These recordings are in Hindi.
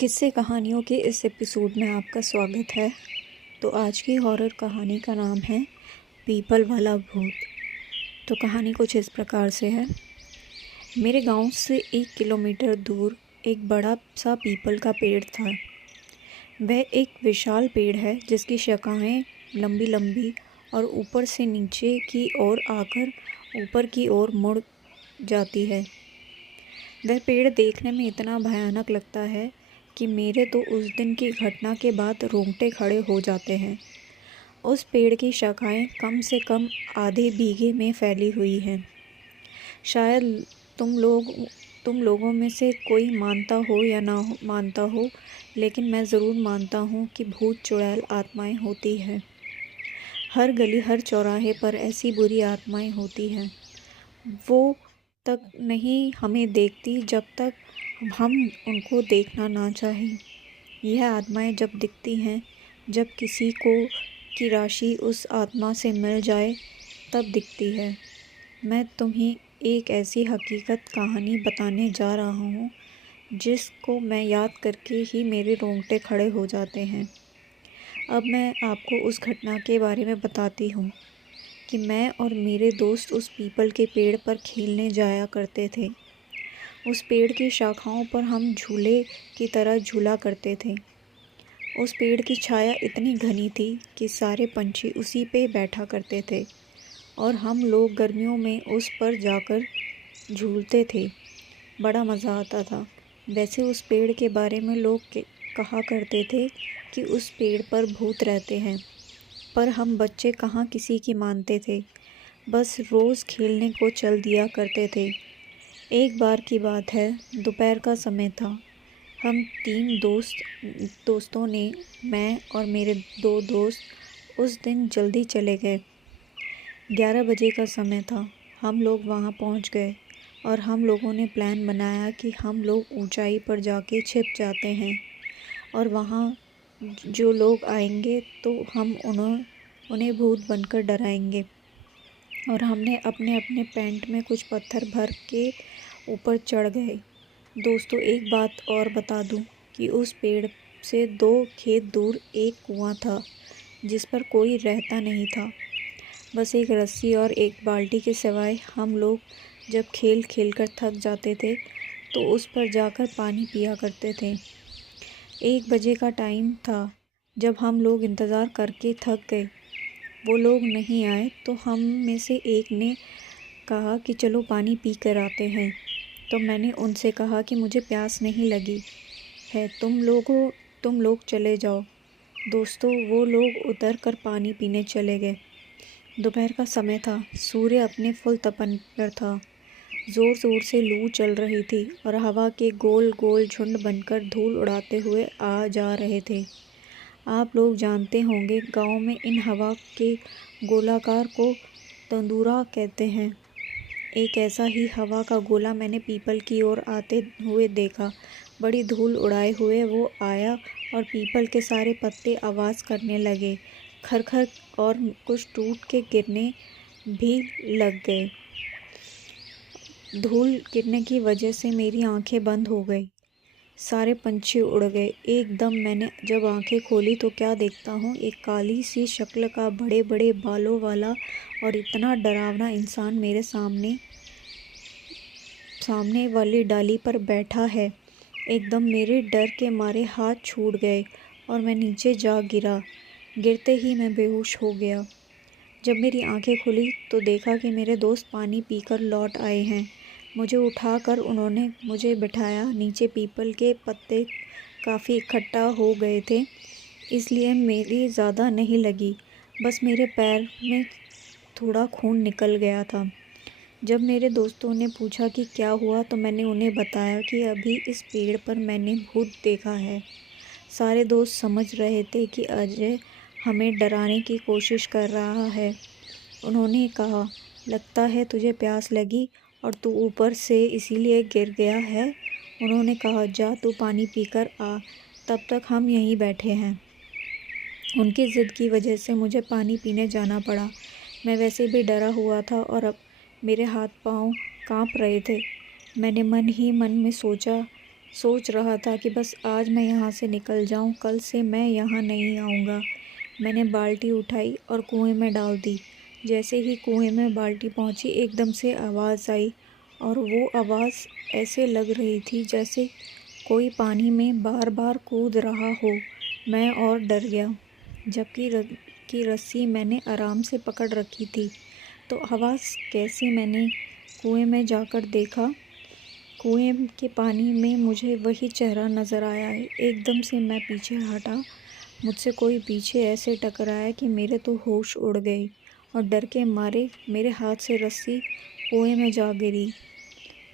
किस्से कहानियों के इस एपिसोड में आपका स्वागत है। तो आज की हॉरर कहानी का नाम है पीपल वाला भूत। तो कहानी कुछ इस प्रकार से है। मेरे गांव से 1 किलोमीटर दूर एक बड़ा सा पीपल का पेड़ था। वह एक विशाल पेड़ है जिसकी शाखाएं लंबी लंबी और ऊपर से नीचे की ओर आकर ऊपर की ओर मुड़ जाती है। वह पेड़ देखने में इतना भयानक लगता है कि मेरे तो उस दिन की घटना के बाद रोंगटे खड़े हो जाते हैं। उस पेड़ की शाखाएं कम से कम आधे बीघे में फैली हुई हैं। शायद तुम लोगों में से कोई मानता हो या ना मानता हो, लेकिन मैं ज़रूर मानता हूँ कि भूत चुड़ैल आत्माएं होती हैं। हर गली हर चौराहे पर ऐसी बुरी आत्माएं होती हैं। वो तक नहीं हमें देखती जब तक हम उनको देखना ना चाहें। यह आत्माएं जब दिखती हैं, जब किसी को की राशि उस आत्मा से मिल जाए, तब दिखती है। मैं तुम्हें एक ऐसी हकीकत कहानी बताने जा रहा हूँ जिसको मैं याद करके ही मेरे रोंगटे खड़े हो जाते हैं। अब मैं आपको उस घटना के बारे में बताती हूँ कि मैं और मेरे दोस्त उस पीपल के पेड़ पर खेलने जाया करते थे। उस पेड़ की शाखाओं पर हम झूले की तरह झूला करते थे। उस पेड़ की छाया इतनी घनी थी कि सारे पंछी उसी पे बैठा करते थे और हम लोग गर्मियों में उस पर जाकर झूलते थे। बड़ा मज़ा आता था। वैसे उस पेड़ के बारे में लोग कहा करते थे कि उस पेड़ पर भूत रहते हैं, पर हम बच्चे कहाँ किसी की मानते थे। बस रोज़ खेलने को चल दिया करते थे। एक बार की बात है, दोपहर का समय था। हम 3 दोस्तों ने, मैं और मेरे 2 दोस्त उस दिन जल्दी चले गए। 11 बजे का समय था। हम लोग वहाँ पहुँच गए और हम लोगों ने प्लान बनाया कि हम लोग ऊंचाई पर जाके छिप जाते हैं और वहाँ जो लोग आएंगे तो हम उन्हें भूत बनकर डराएंगे। और हमने अपने अपने पैंट में कुछ पत्थर भर के ऊपर चढ़ गए। दोस्तों, एक बात और बता दूं कि उस पेड़ से 2 खेत दूर एक कुआं था जिस पर कोई रहता नहीं था। बस एक रस्सी और एक बाल्टी के सिवाय हम लोग जब खेल खेल कर थक जाते थे तो उस पर जाकर पानी पिया करते थे। 1 बजे का टाइम था जब हम लोग इंतज़ार करके थक गए। वो लोग नहीं आए तो हम में से एक ने कहा कि चलो पानी पी कर आते हैं। तो मैंने उनसे कहा कि मुझे प्यास नहीं लगी है, तुम लोग चले जाओ। दोस्तों, वो लोग उतर कर पानी पीने चले गए। दोपहर का समय था। सूर्य अपने फुल तपन पर था। ज़ोर ज़ोर से लू चल रही थी और हवा के गोल गोल झुंड बनकर धूल उड़ाते हुए आ जा रहे थे। आप लोग जानते होंगे, गांव में इन हवा के गोलाकार को तंदूरा कहते हैं। एक ऐसा ही हवा का गोला मैंने पीपल की ओर आते हुए देखा। बड़ी धूल उड़ाए हुए वो आया और पीपल के सारे पत्ते आवाज़ करने लगे, खरखर, और कुछ टूट के गिरने भी लग गए। धूल गिरने की वजह से मेरी आंखें बंद हो गई। सारे पंछी उड़ गए। एकदम मैंने जब आंखें खोली तो क्या देखता हूँ, एक काली सी शक्ल का बड़े बड़े बालों वाला और इतना डरावना इंसान मेरे सामने वाली डाली पर बैठा है। एकदम मेरे डर के मारे हाथ छूट गए और मैं नीचे जा गिरा। गिरते ही मैं बेहोश हो गया। जब मेरी आंखें खुली तो देखा कि मेरे दोस्त पानी पीकर लौट आए हैं। मुझे उठाकर उन्होंने मुझे बिठाया। नीचे पीपल के पत्ते काफ़ी इकट्ठा हो गए थे, इसलिए मेरी ज़्यादा नहीं लगी। बस मेरे पैर में थोड़ा खून निकल गया था। जब मेरे दोस्तों ने पूछा कि क्या हुआ तो मैंने उन्हें बताया कि अभी इस पेड़ पर मैंने भूत देखा है। सारे दोस्त समझ रहे थे कि अजय हमें डराने की कोशिश कर रहा है। उन्होंने कहा, लगता है तुझे प्यास लगी और तू ऊपर से इसीलिए गिर गया है। उन्होंने कहा, जा तू पानी पीकर आ, तब तक हम यहीं बैठे हैं। उनकी ज़िद की वजह से मुझे पानी पीने जाना पड़ा। मैं वैसे भी डरा हुआ था और अब मेरे हाथ पाँव कांप रहे थे। मैंने मन ही मन में सोचा सोच रहा था कि बस आज मैं यहाँ से निकल जाऊँ, कल से मैं यहाँ नहीं आऊँगा। मैंने बाल्टी उठाई और कुएं में डाल दी। जैसे ही कुएं में बाल्टी पहुँची, एकदम से आवाज़ आई और वो आवाज़ ऐसे लग रही थी जैसे कोई पानी में बार बार कूद रहा हो। मैं और डर गया, जबकि रस्सी मैंने आराम से पकड़ रखी थी। तो आवाज़ कैसे? मैंने कुएं में जाकर देखा। कुएं के पानी में मुझे वही चेहरा नज़र आया है। एकदम से मैं पीछे हटा। मुझसे कोई पीछे ऐसे टकराया कि मेरे तो होश उड़ गए और डर के मारे मेरे हाथ से रस्सी कुएं में जा गिरी।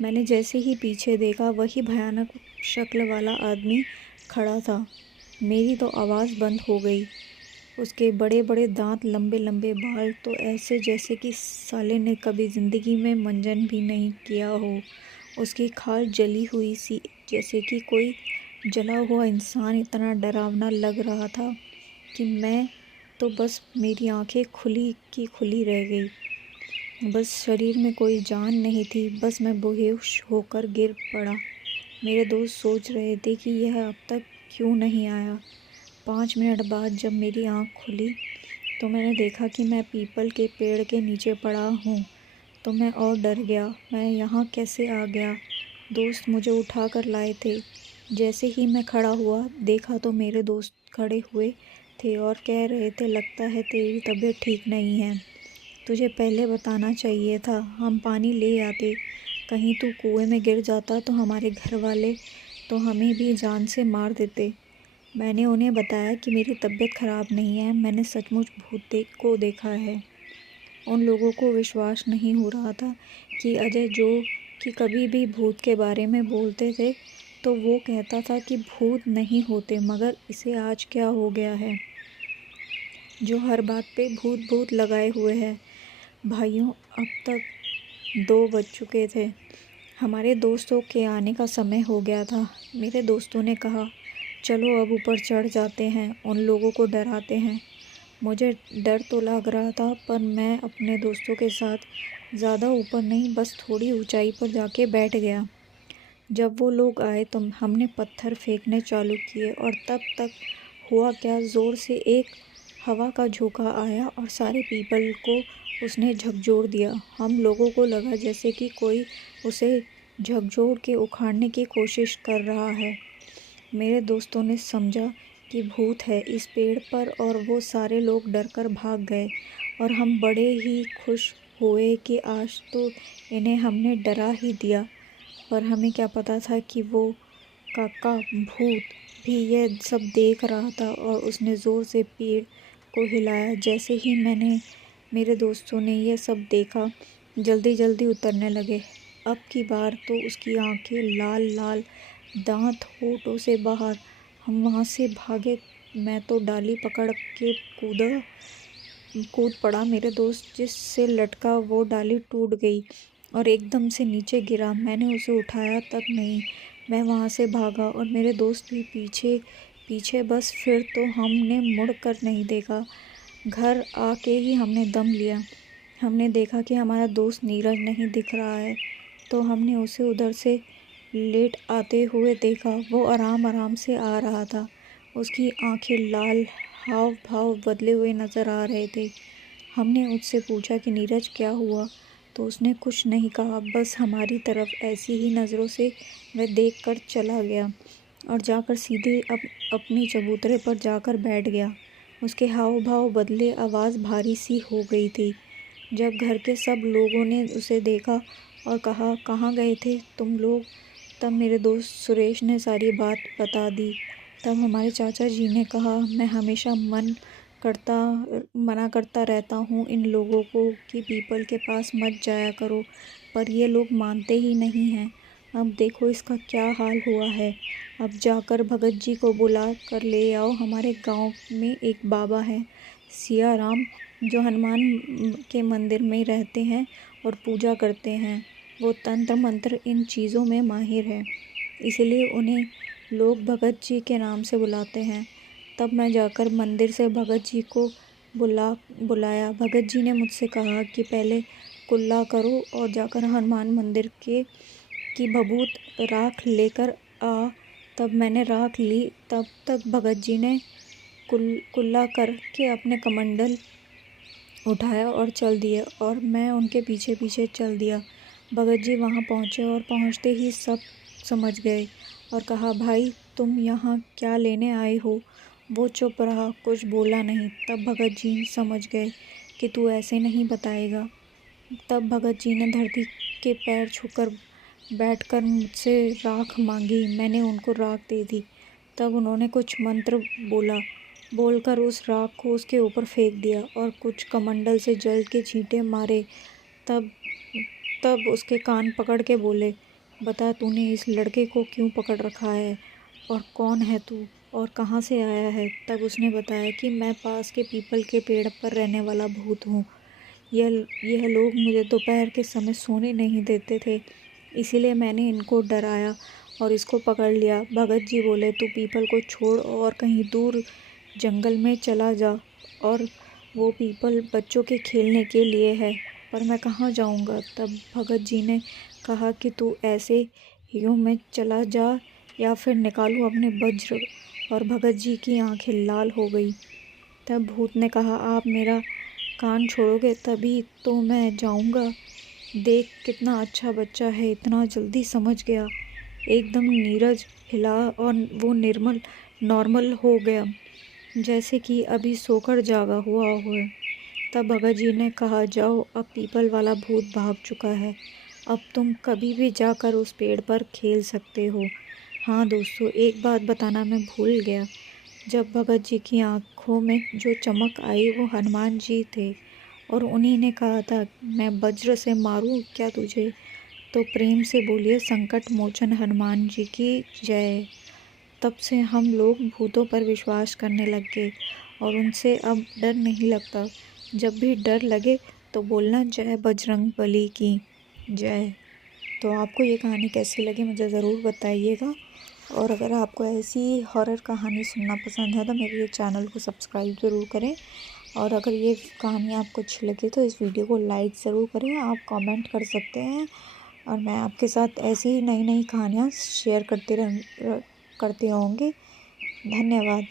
मैंने जैसे ही पीछे देखा, वही भयानक शक्ल वाला आदमी खड़ा था। मेरी तो आवाज़ बंद हो गई। उसके बड़े बड़े दांत, लंबे लंबे बाल, तो ऐसे जैसे कि साले ने कभी ज़िंदगी में मंजन भी नहीं किया हो। उसकी खाल जली हुई सी, जैसे कि कोई जला हुआ इंसान। इतना डरावना लग रहा था कि मैं तो बस मेरी आंखें खुली की खुली रह गई। बस शरीर में कोई जान नहीं थी। बस मैं बेहोश होकर गिर पड़ा। मेरे दोस्त सोच रहे थे कि यह अब तक क्यों नहीं आया। 5 मिनट बाद जब मेरी आँख खुली तो मैंने देखा कि मैं पीपल के पेड़ के नीचे पड़ा हूँ। तो मैं और डर गया। मैं यहाँ कैसे आ गया? दोस्त मुझे उठा कर लाए थे। जैसे ही मैं खड़ा हुआ, देखा तो मेरे दोस्त खड़े हुए थे और कह रहे थे, लगता है तेरी तबीयत ठीक नहीं है। तुझे पहले बताना चाहिए था, हम पानी ले आते। कहीं तू कुएं में गिर जाता तो हमारे घर वाले तो हमें भी जान से मार देते। मैंने उन्हें बताया कि मेरी तबीयत ख़राब नहीं है, मैंने सचमुच भूत को देखा है। उन लोगों को विश्वास नहीं हो रहा था कि अजय, जो कि कभी भी भूत के बारे में बोलते थे, तो वो कहता था कि भूत नहीं होते। मगर इसे आज क्या हो गया है जो हर बात पे भूत भूत लगाए हुए है। भाइयों, अब तक 2 बज चुके थे। हमारे दोस्तों के आने का समय हो गया था। मेरे दोस्तों ने कहा, चलो अब ऊपर चढ़ जाते हैं, उन लोगों को डराते हैं। मुझे डर तो लग रहा था, पर मैं अपने दोस्तों के साथ ज़्यादा ऊपर नहीं, बस थोड़ी ऊंचाई पर जाके बैठ गया। जब वो लोग आए तो हमने पत्थर फेंकने चालू किए और तब तक हुआ क्या, ज़ोर से एक हवा का झोंका आया और सारे पीपल को उसने झकझोर दिया। हम लोगों को लगा जैसे कि कोई उसे झकझोर के उखाड़ने की कोशिश कर रहा है। मेरे दोस्तों ने समझा कि भूत है इस पेड़ पर और वो सारे लोग डरकर भाग गए और हम बड़े ही खुश हुए कि आज तो इन्हें हमने डरा ही दिया। पर हमें क्या पता था कि वो काका भूत भी यह सब देख रहा था और उसने ज़ोर से पेड़ को हिलाया। जैसे ही मेरे दोस्तों ने यह सब देखा, जल्दी जल्दी उतरने लगे। अब की बार तो उसकी आंखें लाल लाल, दांत होठों से बाहर। हम वहाँ से भागे। मैं तो डाली पकड़ के कूद पड़ा। मेरे दोस्त जिससे लटका वो डाली टूट गई और एकदम से नीचे गिरा। मैंने उसे उठाया तक नहीं। मैं वहाँ से भागा और मेरे दोस्त भी पीछे पीछे। बस फिर तो हमने मुड़ कर नहीं देखा। घर आके ही हमने दम लिया। हमने देखा कि हमारा दोस्त नीरज नहीं दिख रहा है, तो हमने उसे उधर से लेट आते हुए देखा। वो आराम आराम से आ रहा था। उसकी आंखें लाल, हाव भाव बदले हुए नज़र आ रहे थे। हमने उससे पूछा कि नीरज क्या हुआ, तो उसने कुछ नहीं कहा। बस हमारी तरफ ऐसी ही नज़रों से वह देख कर चला गया और जाकर सीधे अपनी चबूतरे पर जाकर बैठ गया। उसके हाव भाव बदले, आवाज़ भारी सी हो गई थी। जब घर के सब लोगों ने उसे देखा और कहा, कहाँ गए थे तुम लोग? तब मेरे दोस्त सुरेश ने सारी बात बता दी। तब हमारे चाचा जी ने कहा, मैं हमेशा मना करता रहता हूँ इन लोगों को कि पीपल के पास मत जाया करो, पर ये लोग मानते ही नहीं हैं। अब देखो इसका क्या हाल हुआ है। अब जाकर भगत जी को बुला कर ले आओ। हमारे गांव में एक बाबा हैं, सिया राम, जो हनुमान के मंदिर में रहते हैं और पूजा करते हैं। वो तंत्र मंत्र इन चीज़ों में माहिर है, इसलिए उन्हें लोग भगत जी के नाम से बुलाते हैं। तब मैं जाकर मंदिर से भगत जी को बुलाया। भगत जी ने मुझसे कहा कि पहले कुल्ला करो और जाकर हनुमान मंदिर की भभूत राख लेकर आ तब मैंने राख ली। तब तक भगत जी ने कुल्ला करके अपने कमंडल उठाया और चल दिए और मैं उनके पीछे पीछे चल दिया। भगत जी वहाँ पहुँचे और पहुँचते ही सब समझ गए और कहा, भाई तुम यहाँ क्या लेने आए हो। वो चुप रहा, कुछ बोला नहीं। तब भगत जी समझ गए कि तू ऐसे नहीं बताएगा। तब भगत जी ने धरती के पैर छूकर बैठकर मुझसे राख मांगी। मैंने उनको राख दे दी। तब उन्होंने कुछ मंत्र बोलकर उस राख को उसके ऊपर फेंक दिया और कुछ कमंडल से जल के छींटे मारे। तब उसके कान पकड़ के बोले, बता तूने इस लड़के को क्यों पकड़ रखा है और कौन है तू और कहाँ से आया है। तब उसने बताया कि मैं पास के पीपल के पेड़ पर रहने वाला भूत हूँ। यह लोग मुझे दोपहर के समय सोने नहीं देते थे, इसीलिए मैंने इनको डराया और इसको पकड़ लिया। भगत जी बोले, तू पीपल को छोड़ और कहीं दूर जंगल में चला जा, और वो पीपल बच्चों के खेलने के लिए है, पर मैं कहाँ जाऊँगा। तब भगत जी ने कहा कि तू ऐसे ही में चला जा या फिर निकालूं अपने वज्र। और भगत जी की आंखें लाल हो गई। तब भूत ने कहा, आप मेरा कान छोड़ोगे तभी तो मैं जाऊँगा। देख कितना अच्छा बच्चा है, इतना जल्दी समझ गया। एकदम नीरज हिला और वो नॉर्मल हो गया, जैसे कि अभी सोकर जागा हुआ हो। तब भगत जी ने कहा, जाओ, अब पीपल वाला भूत भाग चुका है, अब तुम कभी भी जाकर उस पेड़ पर खेल सकते हो। हाँ दोस्तों, एक बात बताना मैं भूल गया। जब भगत जी की आंखों में जो चमक आई वो हनुमान जी थे और उन्हीं ने कहा था, मैं वज्र से मारूं क्या तुझे। तो प्रेम से बोलिए, संकट मोचन हनुमान जी की जय। तब से हम लोग भूतों पर विश्वास करने लग गए और उनसे अब डर नहीं लगता। जब भी डर लगे तो बोलना, जय बजरंग बली की जय। तो आपको ये कहानी कैसी लगी मुझे ज़रूर बताइएगा, और अगर आपको ऐसी हॉरर कहानी सुनना पसंद है तो मेरे ये चैनल को सब्सक्राइब ज़रूर करें। और अगर ये कहानी आपको अच्छी लगी तो इस वीडियो को लाइक ज़रूर करें। आप कमेंट कर सकते हैं और मैं आपके साथ ऐसी ही नई नई कहानियाँ शेयर करते रहूँगी। धन्यवाद।